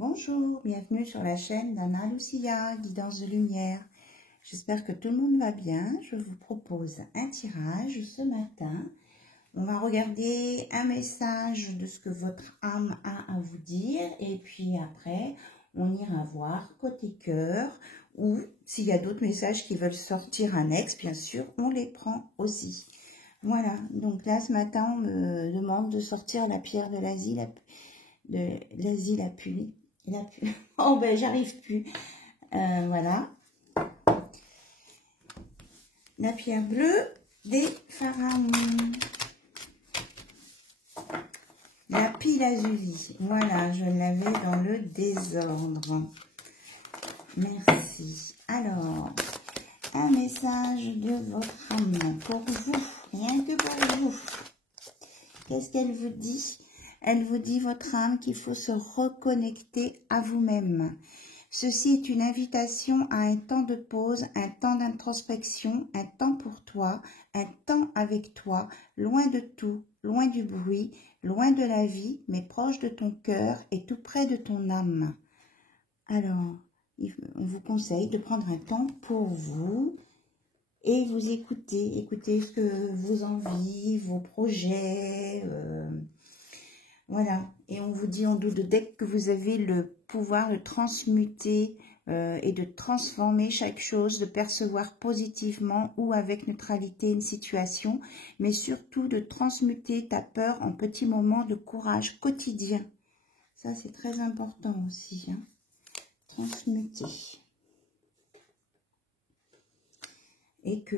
Bonjour, bienvenue sur la chaîne d'Anna Lucia, guidance de lumière. J'espère que tout le monde va bien. Je vous propose un tirage ce matin. On va regarder un message de ce que votre âme a à vous dire et puis après, on ira voir côté cœur ou s'il y a d'autres messages qui veulent sortir annexes, bien sûr, on les prend aussi. Voilà, donc là ce matin, on me demande de sortir la pierre de l'Asie, la pluie. Oh ben j'arrive plus. Voilà. La pierre bleue des pharaons. La pile azuli. Voilà, je l'avais dans le désordre. Merci. Alors, un message de votre âme pour vous, rien que pour vous. Qu'est-ce qu'elle vous dit? Elle vous dit, votre âme, qu'il faut se reconnecter à vous-même. Ceci est une invitation à un temps de pause, un temps d'introspection, un temps pour toi, un temps avec toi, loin de tout, loin du bruit, loin de la vie, mais proche de ton cœur et tout près de ton âme. Alors, on vous conseille de prendre un temps pour vous et vous écouter. Écoutez ce que vos envies, vos projets... Voilà, et on vous dit en dos de deck que vous avez le pouvoir de transmuter et de transformer chaque chose, de percevoir positivement ou avec neutralité une situation, mais surtout de transmuter ta peur en petits moments de courage quotidien. Ça, c'est très important aussi, hein. Transmuter. Et que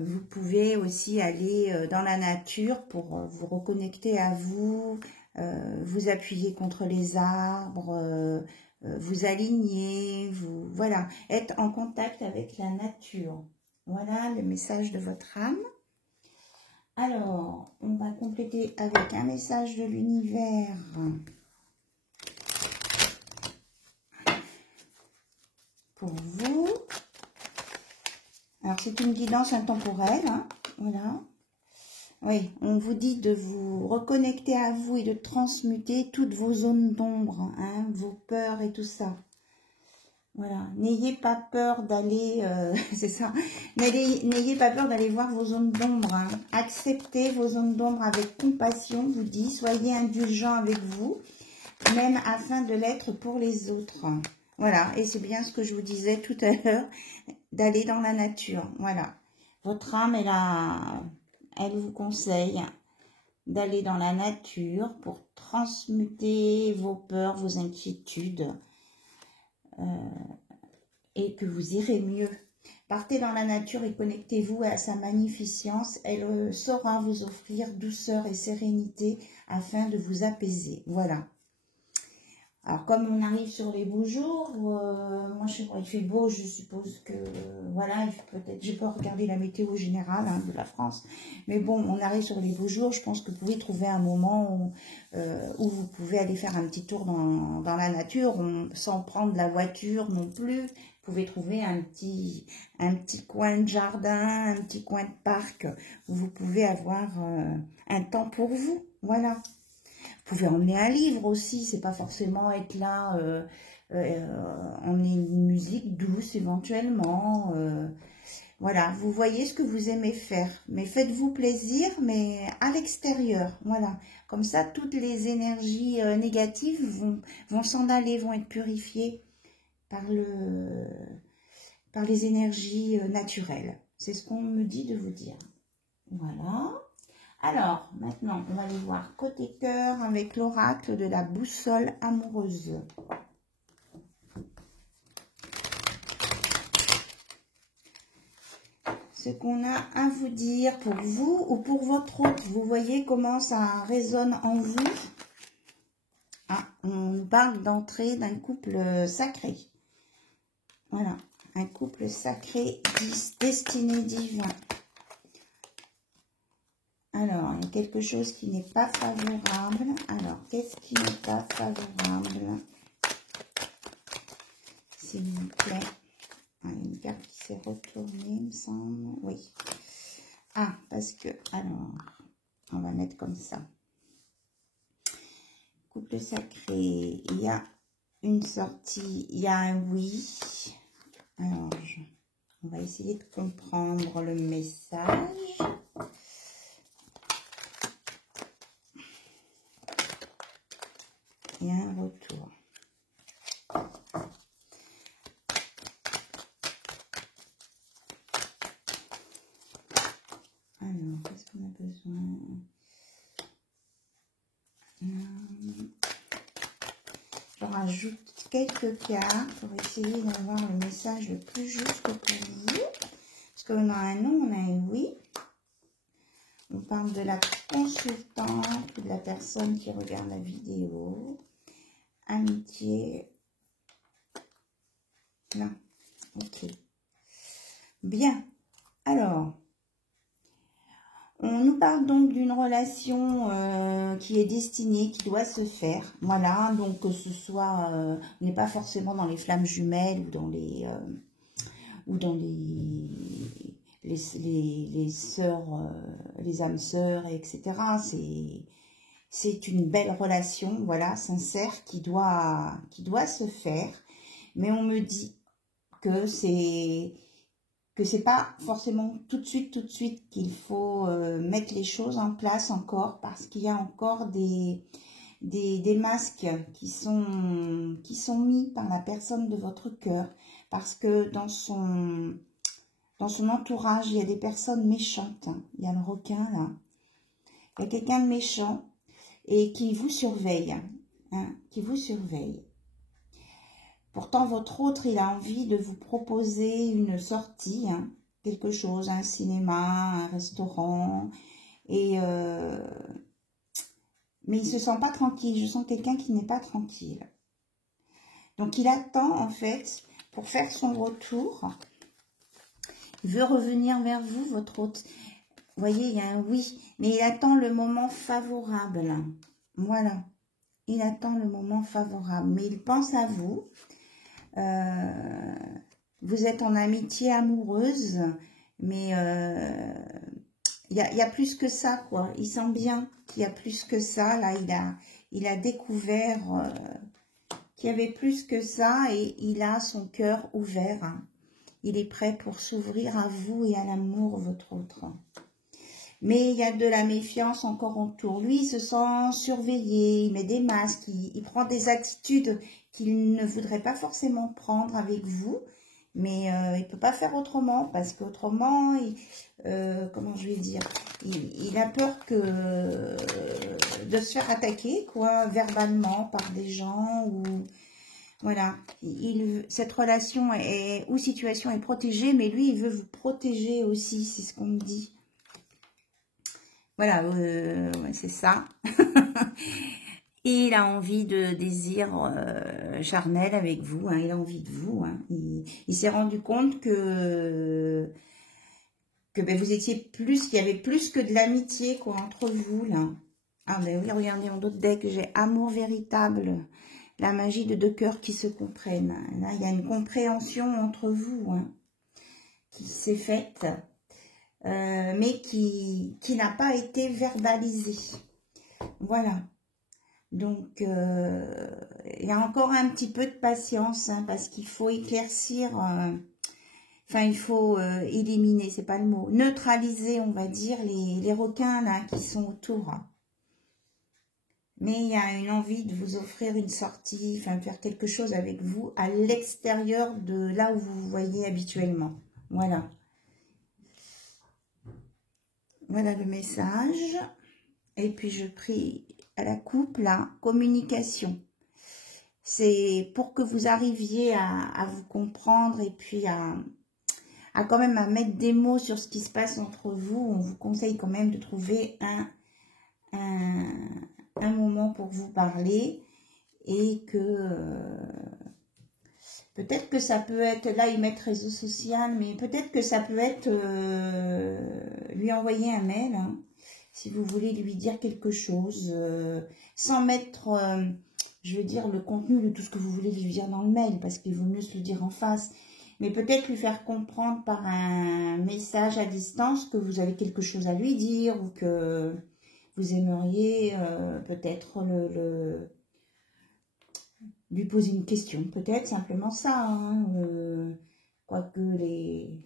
vous pouvez aussi aller dans la nature pour vous reconnecter à vous, vous appuyer contre les arbres, vous aligner, voilà, être en contact avec la nature. Voilà le message de votre âme. Alors, on va compléter avec un message de l'univers. Pour vous. Alors, c'est une guidance intemporelle, hein, voilà. Oui, on vous dit de vous reconnecter à vous et de transmuter toutes vos zones d'ombre, hein, vos peurs et tout ça. Voilà, n'ayez pas peur d'aller, c'est ça, n'ayez pas peur d'aller voir vos zones d'ombre, hein. Acceptez vos zones d'ombre avec compassion, vous dit, soyez indulgent avec vous, même afin de l'être pour les autres. Voilà, et c'est bien ce que je vous disais tout à l'heure, d'aller dans la nature. Voilà, votre âme, elle vous conseille d'aller dans la nature pour transmuter vos peurs, vos inquiétudes, et que vous irez mieux. Partez dans la nature et connectez-vous à sa magnificence. Elle saura vous offrir douceur et sérénité afin de vous apaiser. Voilà. Alors, comme on arrive sur les beaux jours, moi, je sais pas, il fait beau, je suppose que, voilà, peut-être, je peux regarder la météo générale, hein, de la France, mais bon, on arrive sur les beaux jours, je pense que vous pouvez trouver un moment où vous pouvez aller faire un petit tour dans la nature, sans prendre la voiture non plus. Vous pouvez trouver un petit coin de jardin, un petit coin de parc, où vous pouvez avoir un temps pour vous, voilà. Vous pouvez emmener un livre aussi, c'est pas forcément être là, emmener une musique douce éventuellement. Voilà, vous voyez ce que vous aimez faire. Mais faites-vous plaisir, mais à l'extérieur. Voilà, comme ça, toutes les énergies négatives vont s'en aller, vont être purifiées par les énergies naturelles. C'est ce qu'on me dit de vous dire. Voilà. Alors, maintenant, on va aller voir côté cœur avec l'oracle de la boussole amoureuse. Ce qu'on a à vous dire pour vous ou pour votre autre. Vous voyez comment ça résonne en vous. Ah, on nous parle d'entrée d'un couple sacré. Voilà, un couple sacré, destiné divin. Alors, il y a quelque chose qui n'est pas favorable. Alors, qu'est-ce qui n'est pas favorable? S'il vous plaît. Ah, il y a une carte qui s'est retournée, il me semble. Oui. Ah, parce que, alors, on va mettre comme ça. couple sacré, il y a une sortie, il y a un oui. Alors, on va essayer de comprendre le message. Il y a un retour. Alors, qu'est-ce qu'on a besoin? Je rajoute quelques cartes pour essayer d'avoir le message le plus juste pour vous. Parce qu'on a un non, on a un oui. On parle de la consultante ou de la personne qui regarde la vidéo. Amitié. Non. Ok. Bien. Alors, on nous parle donc d'une relation qui est destinée, qui doit se faire. Voilà, donc que ce soit, on n'est pas forcément dans les flammes jumelles ou dans les sœurs, les âmes sœurs, etc. C'est une belle relation, voilà, sincère, qui doit se faire. Mais on me dit que c'est pas forcément tout de suite qu'il faut mettre les choses en place encore, parce qu'il y a encore des masques qui sont mis par la personne de votre cœur, parce que dans son entourage, il y a des personnes méchantes, hein. Il y a le requin là, il y a quelqu'un de méchant et qui vous surveille, hein, qui vous surveille. Pourtant, votre autre, il a envie de vous proposer une sortie, hein, quelque chose, un cinéma, un restaurant. Mais il ne se sent pas tranquille. Je sens quelqu'un qui n'est pas tranquille. Donc, il attend, en fait, pour faire son retour. Il veut revenir vers vous, votre autre. Vous voyez, il y a un oui. Mais il attend le moment favorable. Voilà. Il attend le moment favorable. Mais il pense à vous. Vous êtes en amitié amoureuse, mais il y a plus que ça, quoi. Il sent bien qu'il y a plus que ça. Là, il a découvert qu'il y avait plus que ça et il a son cœur ouvert, hein. Il est prêt pour s'ouvrir à vous et à l'amour, votre autre. Mais il y a de la méfiance encore autour. Lui, il se sent surveillé, il met des masques, il prend des attitudes qu'il ne voudrait pas forcément prendre avec vous. Mais il ne peut pas faire autrement, parce qu'autrement, comment je vais dire, il a peur de se faire attaquer, quoi, verbalement, par des gens, ou... Voilà, cette relation ou situation est protégée, mais lui, il veut vous protéger aussi, c'est ce qu'on me dit. Voilà, c'est ça. Et il a envie de désir charnel avec vous, hein, il a envie de vous. Hein. Il s'est rendu compte que ben, vous étiez plus, qu'il y avait plus que de l'amitié quoi entre vous, là. Ah ben oui, regardez en d'autres decks, j'ai amour véritable, la magie de deux cœurs qui se comprennent. Là, il y a une compréhension entre vous, hein, qui s'est faite. Mais qui n'a pas été verbalisé. Voilà. Donc, il y a encore un petit peu de patience, hein, parce qu'il faut éclaircir, enfin, il faut éliminer, c'est pas le mot, neutraliser, on va dire, les requins là qui sont autour. Mais il y a une envie de vous offrir une sortie, enfin, faire quelque chose avec vous à l'extérieur de là où vous vous voyez habituellement. Voilà. Voilà le message. Et puis je prie à la coupe, là, communication. C'est pour que vous arriviez à vous comprendre et puis à quand même à mettre des mots sur ce qui se passe entre vous. On vous conseille quand même de trouver un moment pour vous parler et que... peut-être que ça peut être, là ils mettent réseau social, mais peut-être que ça peut être lui envoyer un mail, hein, si vous voulez lui dire quelque chose, sans mettre, je veux dire, le contenu de tout ce que vous voulez lui dire dans le mail, parce qu'il vaut mieux se le dire en face, mais peut-être lui faire comprendre par un message à distance que vous avez quelque chose à lui dire, ou que vous aimeriez peut-être lui poser une question, peut-être simplement ça. Hein, quoique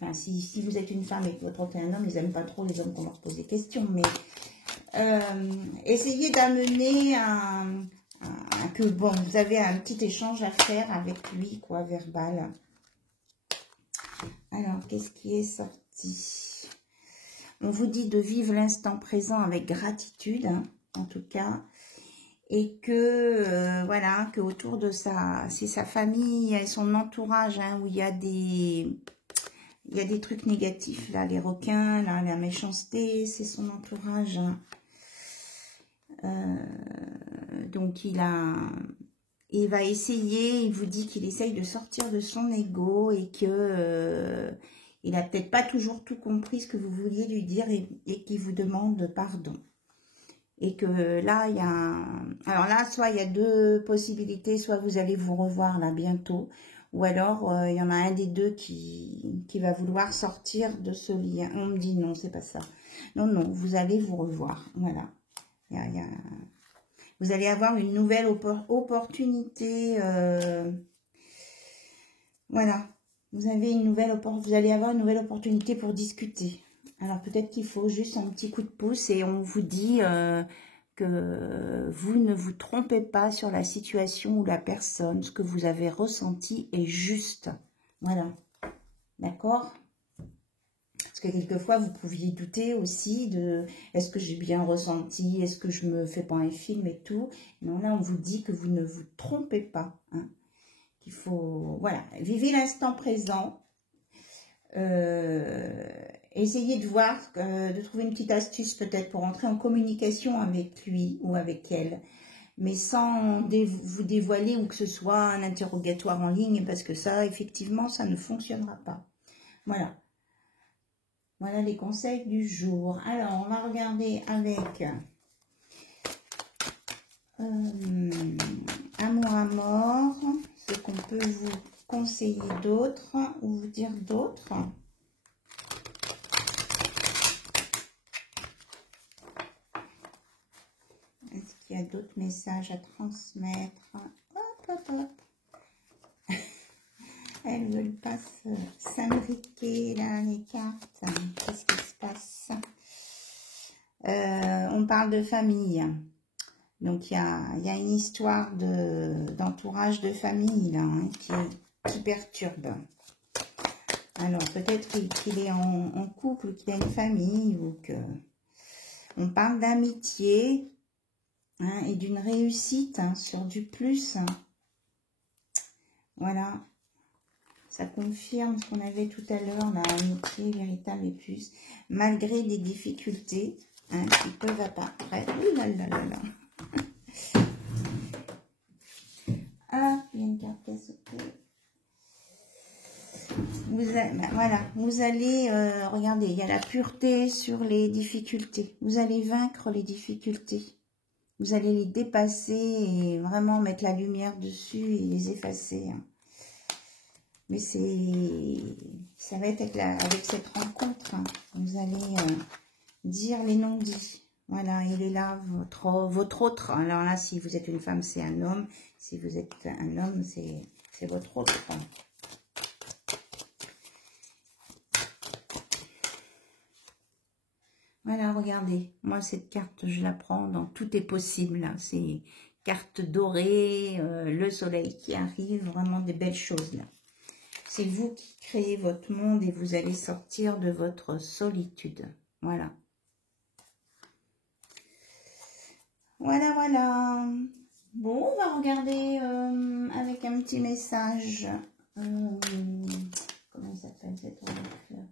enfin, si vous êtes une femme et que votre autre est un homme, ils n'aiment pas trop les hommes qu'on leur pose des questions, mais essayez d'amener que bon, vous avez un petit échange à faire avec lui, quoi, verbal. Alors, qu'est-ce qui est sorti? On vous dit de vivre l'instant présent avec gratitude, hein, en tout cas, et que voilà, que autour de c'est sa famille et son entourage, hein, où il y a des trucs négatifs là, les requins, là, la méchanceté, c'est son entourage. Hein. Donc il va essayer, il vous dit qu'il essaye de sortir de son ego et que il a peut-être pas toujours tout compris ce que vous vouliez lui dire et qu'il vous demande pardon. Et que là, il y a... Alors là, soit il y a deux possibilités, soit vous allez vous revoir là bientôt, ou alors il y en a un des deux qui va vouloir sortir de ce lien. On me dit non, c'est pas ça. Non, non, vous allez vous revoir. Voilà. Vous allez avoir une nouvelle opportunité. Voilà. Vous allez avoir une nouvelle opportunité pour discuter. Alors peut-être qu'il faut juste un petit coup de pouce et on vous dit que vous ne vous trompez pas sur la situation ou la personne. Ce que vous avez ressenti est juste. Voilà. D'accord ? Parce que quelquefois, vous pouviez douter aussi de est-ce que j'ai bien ressenti, est-ce que je me fais pas un film et tout. Non, là, on vous dit que vous ne vous trompez pas. Hein. Qu'il faut, voilà, vivez l'instant présent. Essayez de voir, de trouver une petite astuce peut-être pour entrer en communication avec lui ou avec elle, mais sans vous dévoiler ou que ce soit un interrogatoire en ligne, parce que ça, effectivement, ça ne fonctionnera pas. Voilà. Voilà les conseils du jour. Alors, on va regarder avec amour à mort, ce qu'on peut vous conseiller d'autres ou vous dire d'autres. Est-ce qu'il y a d'autres messages à transmettre? Hop, hop, hop. Elles ne veulent pas s'imbriquer là, les cartes. Qu'est-ce qui se passe? On parle de famille. Donc, il y a une histoire d'entourage de famille là, hein, qui perturbe. Alors, peut-être qu'il est en couple, qu'il a une famille, ou que... On parle d'amitié hein, et d'une réussite hein, sur du plus. Voilà. Ça confirme ce qu'on avait tout à l'heure, la amitié véritable et plus. Malgré des difficultés hein, qui peuvent apparaître. Ouh là là là là. Ah, il y a une carte qui a sauté. Voilà, vous allez, regardez, il y a la pureté sur les difficultés. Vous allez vaincre les difficultés. Vous allez les dépasser et vraiment mettre la lumière dessus et les effacer. Hein. Mais ça va être avec cette rencontre. Hein. Vous allez dire les non-dits. Voilà, il est là, votre autre. Alors là, si vous êtes une femme, c'est un homme. Si vous êtes un homme, c'est votre autre. Voilà, regardez. Moi, cette carte, je la prends dans tout est possible. C'est carte dorée, le soleil qui arrive, vraiment des belles choses là. C'est vous qui créez votre monde et vous allez sortir de votre solitude. Voilà. Voilà, voilà. Bon, on va regarder avec un petit message. Comment ça s'appelle cette oracle?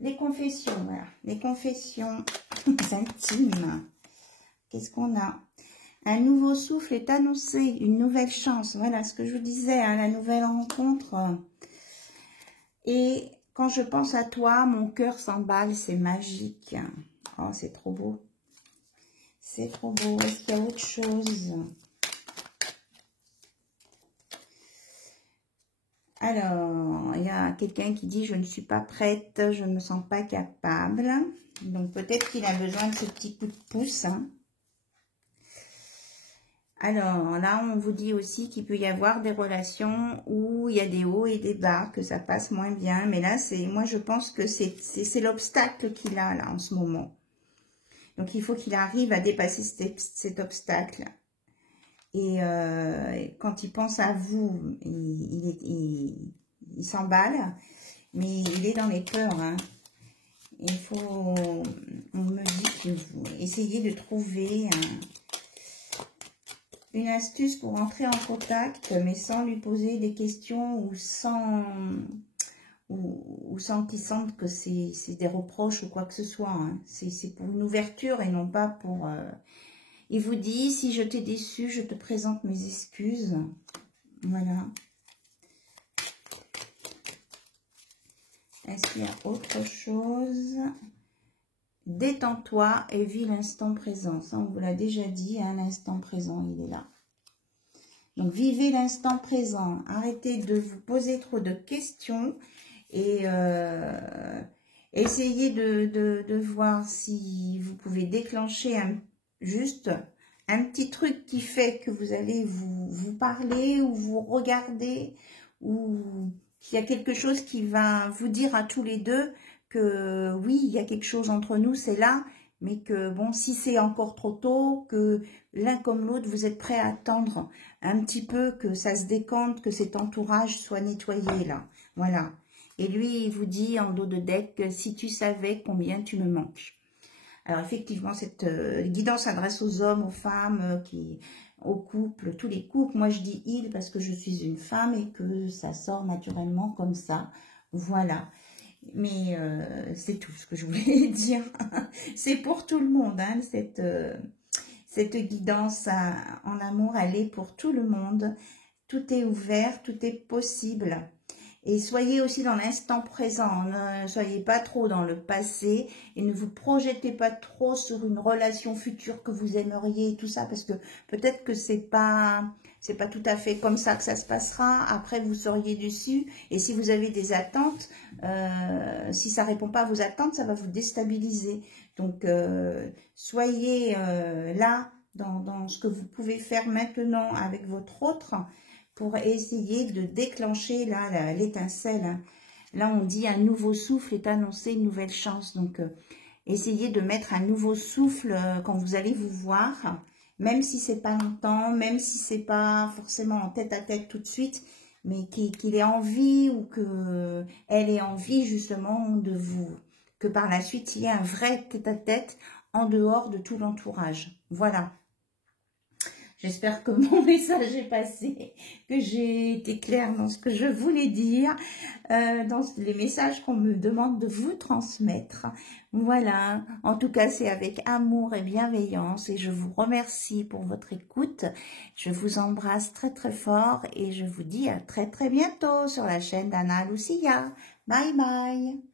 Les confessions, voilà. Les confessions intimes. Qu'est-ce qu'on a? Un nouveau souffle est annoncé, une nouvelle chance. Voilà ce que je vous disais, hein, la nouvelle rencontre. Et quand je pense à toi, mon cœur s'emballe, c'est magique. Oh, c'est trop beau. C'est trop beau. Est-ce qu'il y a autre chose? Alors, il y a quelqu'un qui dit « Je ne suis pas prête, je ne me sens pas capable ». Donc, peut-être qu'il a besoin de ce petit coup de pouce. Hein. Alors, là, on vous dit aussi qu'il peut y avoir des relations où il y a des hauts et des bas, que ça passe moins bien. Mais là, moi, je pense que c'est l'obstacle qu'il a, là, en ce moment. Donc, il faut qu'il arrive à dépasser cet obstacle. Et quand il pense à vous, il s'emballe, mais il est dans les peurs, hein. On me dit que vous essayez de trouver une astuce pour entrer en contact, mais sans lui poser des questions ou sans qu'il sente que c'est des reproches ou quoi que ce soit, hein. C'est pour une ouverture et non pas pour... Il vous dit, si je t'ai déçu, je te présente mes excuses. Voilà. Est-ce qu'il y a autre chose? Détends-toi et vis l'instant présent. Ça, on vous l'a déjà dit, hein, l'instant présent, il est là. Donc, vivez l'instant présent. Arrêtez de vous poser trop de questions et essayez de voir si vous pouvez déclencher juste un petit truc qui fait que vous allez vous parler ou vous regarder ou qu'il y a quelque chose qui va vous dire à tous les deux que oui, il y a quelque chose entre nous, c'est là, mais que bon, si c'est encore trop tôt, que l'un comme l'autre, vous êtes prêts à attendre un petit peu que ça se décante, que cet entourage soit nettoyé là. Voilà. Et lui, il vous dit en dos de deck, si tu savais combien tu me manques. Alors effectivement, cette guidance s'adresse aux hommes, aux femmes, aux couples, tous les couples. Moi, je dis « il » parce que je suis une femme et que ça sort naturellement comme ça. Voilà. Mais c'est tout ce que je voulais dire. C'est pour tout le monde, hein, cette guidance en amour, elle est pour tout le monde. Tout est ouvert, tout est possible. Et soyez aussi dans l'instant présent, ne soyez pas trop dans le passé et ne vous projetez pas trop sur une relation future que vous aimeriez et tout ça, parce que peut-être que c'est pas tout à fait comme ça que ça se passera. Après, vous seriez dessus et si vous avez des attentes, si ça répond pas à vos attentes, ça va vous déstabiliser. Donc, soyez là dans ce que vous pouvez faire maintenant avec votre autre, pour essayer de déclencher là l'étincelle. Hein. Là, on dit un nouveau souffle est annoncé, une nouvelle chance. Donc, essayez de mettre un nouveau souffle quand vous allez vous voir, même si c'est pas longtemps, même si c'est pas forcément en tête à tête tout de suite, mais qu'il ait envie ou que elle ait envie justement de vous, que par la suite il y ait un vrai tête à tête en dehors de tout l'entourage. Voilà. J'espère que mon message est passé, que j'ai été claire dans ce que je voulais dire, dans les messages qu'on me demande de vous transmettre. Voilà, en tout cas, c'est avec amour et bienveillance et je vous remercie pour votre écoute. Je vous embrasse très très fort et je vous dis à très très bientôt sur la chaîne d'Anna Lucia. Bye bye.